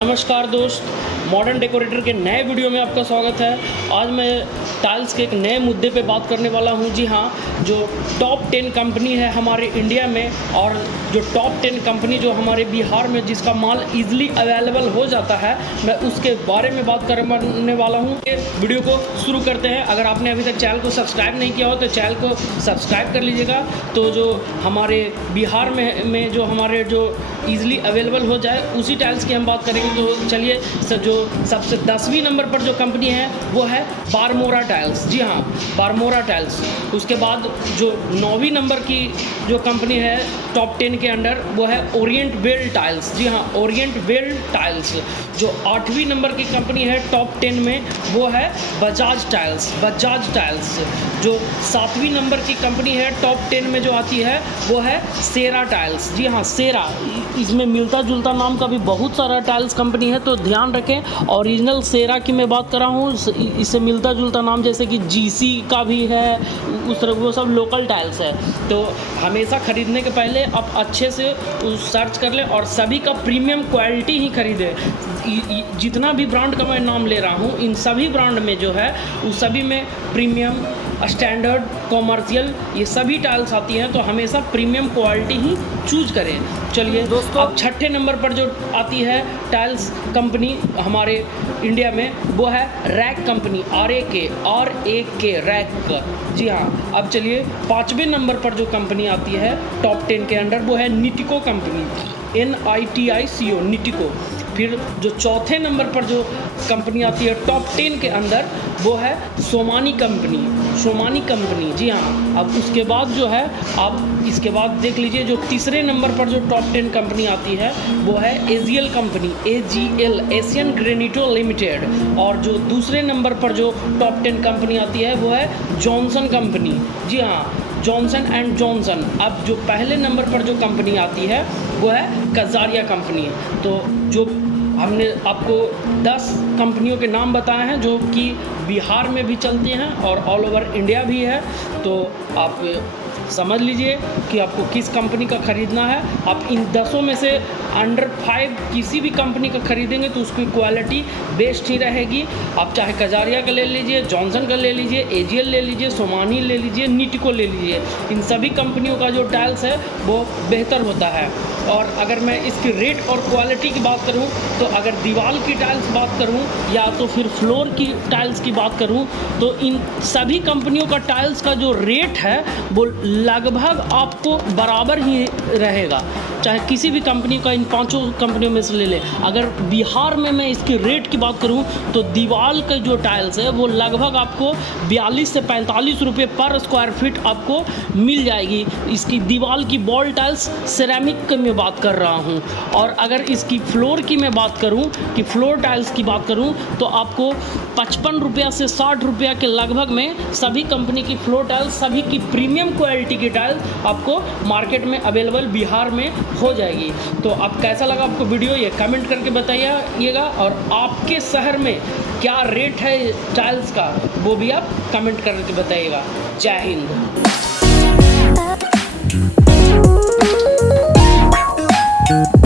नमस्कार दोस्त, modern decorator के नए वीडियो में आपका स्वागत है। आज मैं टाइल्स के एक नए मुद्दे पे बात करने वाला हूं। जी हाँ, जो टॉप 10 कंपनी है हमारे इंडिया में और जो टॉप 10 कंपनी जो हमारे बिहार में जिसका माल इजीली अवेलेबल हो जाता है, मैं उसके बारे में बात करने वाला हूँ। वीडियो को शुरू करते हैं। अगर आपने अभी तक चैनल को सब्सक्राइब नहीं किया हो तो चैनल को सब्सक्राइब कर लीजिएगा। तो जो हमारे बिहार में जो हमारे जो ईज़िली अवेलेबल हो जाए उसी टाइल्स की हम बात करेंगे। तो चलिए, जो सबसे 10वीं नंबर पर जो कंपनी है वो है बारमोरा टाइल्स। जी हाँ, बारमोरा टाइल्स। उसके बाद जो 9वीं नंबर की जो कंपनी है टॉप 10 के अंडर वो है ओरिएंट वेल टाइल्स। जी हाँ, ओरिएंट वेल टाइल्स। जो 8वीं नंबर की कंपनी है टॉप 10 में वो है बजाज टाइल्स। बजाज टाइल्स। जो 7वीं नंबर की कंपनी है टॉप 10 में जो आती है वो है सेरा टाइल्स। जी हाँ, सेरा। इसमें मिलता जुलता नाम का भी बहुत सारा टाइल्स कंपनी है, तो ध्यान रखें। ओरिजिनल सेरा की मैं बात कर रहा हूँ। इससे मिलता जुलता नाम जैसे कि जीसी का भी है, उस तरह वो सब लोकल टाइल्स है। तो हमेशा ख़रीदने के पहले आप अच्छे से सर्च कर लें और सभी का प्रीमियम क्वालिटी ही खरीदें। जितना भी ब्रांड का मैं नाम ले रहा हूँ, इन सभी ब्रांड में जो है उस सभी में प्रीमियम, स्टैंडर्ड, कॉमर्शियल, ये सभी टाइल्स आती हैं। तो हमेशा प्रीमियम क्वालिटी ही चूज करें। चलिए दोस्तों, अब 6ठे नंबर पर जो आती है टाइल्स कंपनी हमारे इंडिया में वो है रैक कंपनी। RAK RAK. जी हाँ, अब चलिए 5वें नंबर पर जो कंपनी आती है टॉप 10 के अंडर वो है निटिको कंपनी। NITICO, निटिको। फिर जो चौथे नंबर पर जो कंपनी आती है टॉप 10 के अंदर वो है सोमानी कंपनी। सोमानी कंपनी। जी हाँ, अब उसके बाद जो है आप इसके बाद देख लीजिए, जो तीसरे नंबर पर जो टॉप 10 कंपनी आती है वो है AGL company. AGL, Asian Granito limited. और जो दूसरे नंबर पर जो टॉप 10 कंपनी आती है वो है जॉनसन कंपनी। जी हाँ, जॉनसन एंड जॉनसन। अब जो पहले नंबर पर जो कंपनी आती है वो है कजारिया कंपनी। तो जो हमने आपको 10 कंपनियों के नाम बताए हैं जो कि बिहार में भी चलती हैं और ऑल ओवर इंडिया भी है। तो आप समझ लीजिए कि आपको किस कंपनी का ख़रीदना है। आप इन 10 में से अंडर 5 किसी भी कंपनी का ख़रीदेंगे तो उसकी क्वालिटी बेस्ट ही रहेगी। आप चाहे कजारिया का ले लीजिए, जॉनसन का ले लीजिए, AGL ले लीजिए, सोमानी ले लीजिए, निटिको ले लीजिए। इन सभी कंपनियों का जो टाइल्स है वो बेहतर होता है। और अगर मैं इसकी रेट और क्वालिटी की बात करूं तो अगर दीवार की टाइल्स बात करूं या तो फिर फ्लोर की टाइल्स की बात करूं तो इन सभी कंपनियों का टाइल्स का जो रेट है वो लगभग आपको बराबर ही रहेगा, चाहे किसी भी कंपनी का इन 5 कंपनियों में से ले लें। अगर बिहार में मैं इसकी रेट की बात करूं तो दीवार का जो टाइल्स है वो लगभग आपको 42 से 45 रुपये पर स्क्वायर फीट आपको मिल जाएगी। इसकी दीवार की बॉल टाइल्स सेरेमिक में बात कर रहा हूं। और अगर इसकी फ्लोर की मैं बात करूं कि फ्लोर टाइल्स की बात करूं तो आपको 55 रुपया से 60 रुपया के लगभग में सभी कंपनी की फ्लोर टाइल्स, सभी की प्रीमियम क्वालिटी की टाइल्स आपको मार्केट में अवेलेबल बिहार में हो जाएगी। तो अब कैसा लगा आपको वीडियो ये कमेंट करके बताइएगा। और आपके शहर में क्या रेट है टाइल्स का वो भी आप कमेंट करके बताइएगा। जय हिंद।